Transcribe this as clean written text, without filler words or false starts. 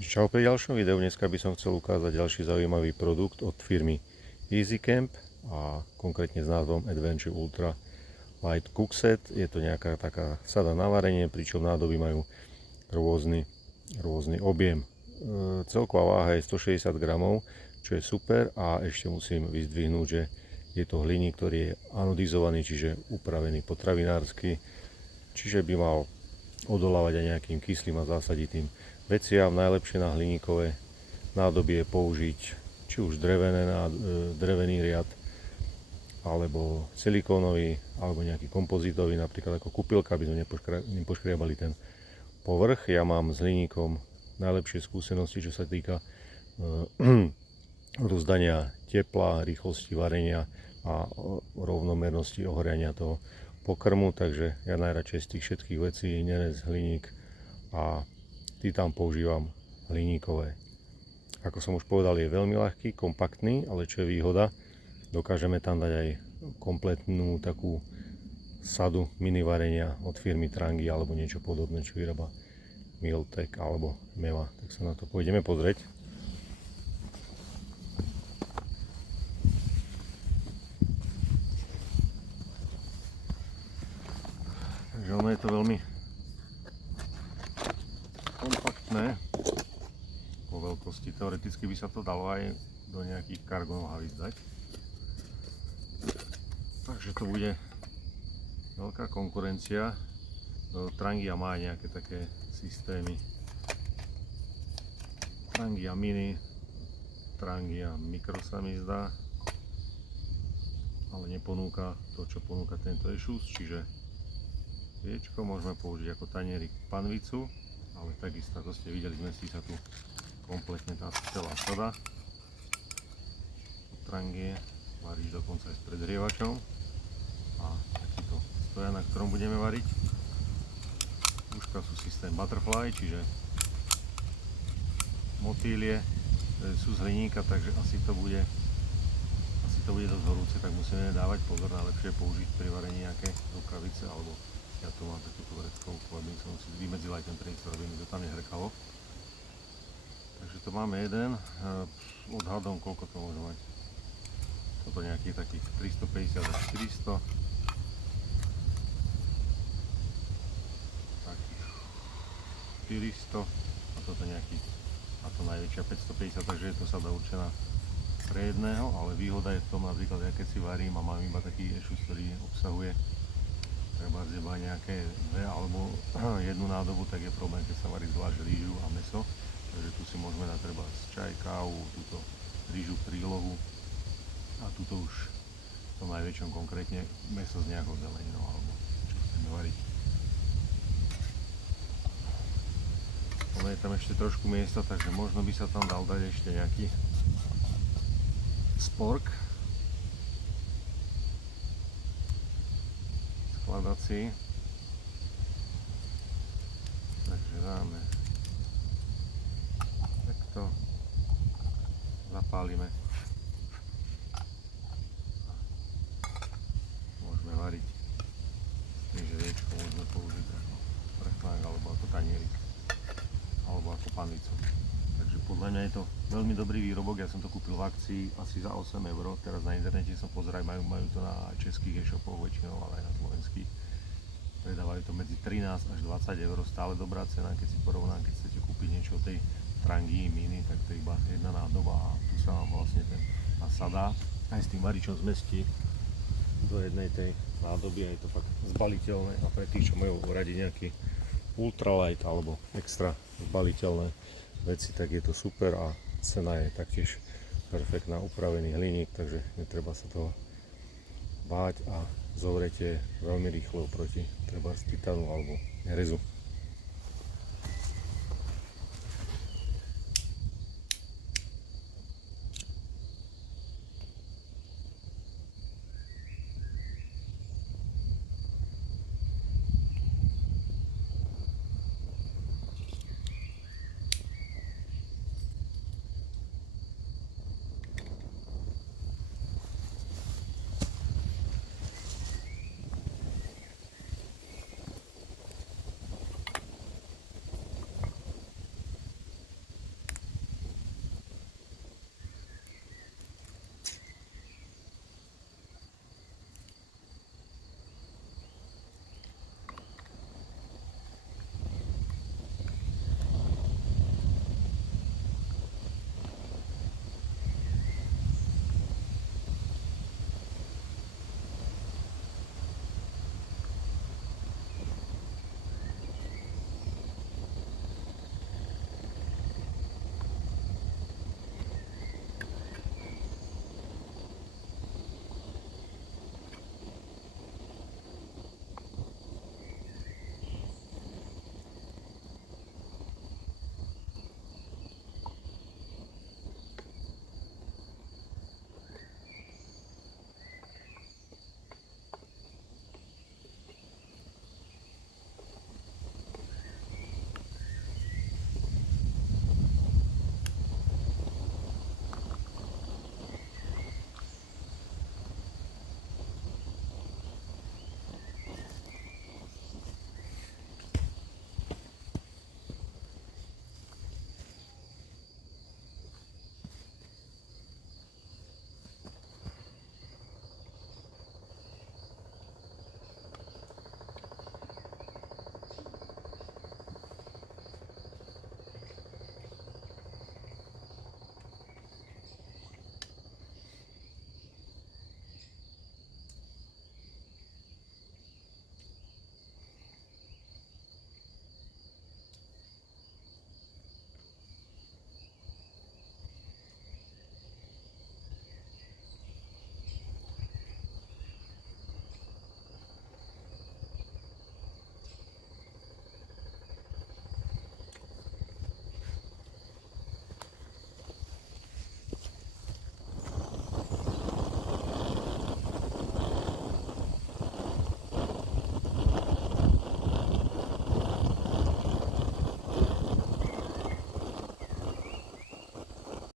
Čau pri ďalšom videu, dneska by som chcel ukázať ďalší zaujímavý produkt od firmy EasyCamp a konkrétne s názvom Adventure Ultra Light Cookset. Je to nejaká taká sada na varenie, pričom nádoby majú rôzny objem. Celková váha je 160 gramov, čo je super, a ešte musím vyzdvihnúť, že je to hliník, ktorý je anodizovaný, čiže upravený potravinársky, čiže by mal odolávať aj nejakým kyslým a zásaditým veciam. Najlepšie na hliníkové nádoby je použiť či už drevený riad, alebo silikónový, alebo nejaký kompozitový, napríklad ako kúpilka, aby sme nepoškriabali ten povrch. Ja mám s hliníkom najlepšie skúsenosti, čo sa týka rozdania tepla, rýchlosti varenia a rovnomernosti ohriania toho pokrmu, takže ja najradšej z tých všetkých vecí nerez, hliník a titán používam hliníkové. Ako som už povedal, je veľmi ľahký, kompaktný, ale čo je výhoda, dokážeme tam dať aj kompletnú takú sadu mini varenia od firmy Trangy alebo niečo podobné, čo vyrába Miltek alebo Meva. Tak sa na to pôjdeme pozrieť. Takže ono je to veľmi kompaktné po veľkosti. Teoreticky by sa to dalo aj do nejakých kargo nohavíc dať. Takže to bude veľká konkurencia. Trangia má aj nejaké také systémy. Trangia Mini, Trangia Micro sa mi zdá, ale neponúka to, čo ponúka tento Ešus, čiže viečko môžeme použiť ako tanierik panvicu, ale takisto, ako ste videli, zmestí sa tu kompletne tá celá sada. Trangie varíš dokonca aj s predrievačom a takýto stojan, na ktorom budeme variť. Uška sú systém Butterfly, čiže motýlie sú z hliníka, takže asi to bude dosť horúce, tak musíme dávať pozor, najlepšie použiť pri varení nejaké rukavice, alebo ja tu mám takúto vreckovku, aby som si vymedzil aj ten priestor, aby mi to tam nehrkalo. Takže to máme jeden, odhadom koľko to môže mať. Toto nejakých takých 350 až 400. Takých 400 a toto nejakých, a to najväčšia 550, takže je to sada určená pre jedného, ale výhoda je v tom, napríklad ja keď si varím a mám iba taký Ešus, ktorý obsahuje treba iba nejaké dve alebo jednu nádobu, tak je problém, keď sa varí zvlášť rýžu a mäso. Takže tu si môžeme dať treba čaj, kávu, túto rýžu, prílohu a tuto už v tom najväčšom konkrétne mäso s nejakou zeleninou alebo čo chceme variť. Ono je tam ešte trošku miesta, takže možno by sa tam dal dať ešte nejaký spork skladací. Takže dáme takto, zapálime a môžeme variť. Takže viečko môžeme použiť ako prchlák alebo ako tanierik alebo ako panvicu. Takže podľa mňa je to veľmi dobrý výrobok. Ja som to kúpil v akcii asi za 8 €. Teraz na internete som pozeral, majú to na českých e-shopoch väčšinou, ale aj na slovenských. Predávajú to medzi 13 až 20 €. Stále dobrá cena, keď si porovnám, keď chcete kúpiť niečo od tej Trangy Mini, tak to je iba jedna nádoba a tu sa vám vlastne tá sada aj s tým varičom zmestí do jednej tej nádoby a je to fakt zbaliteľné. A pre tých, čo majú radi nejaký ultralight alebo extra zbaliteľné veci, tak je to super a cena je taktiež perfektná, upravený hliník, takže netreba sa toho báť a zovrete veľmi rýchlo proti treba z titánu alebo rezu.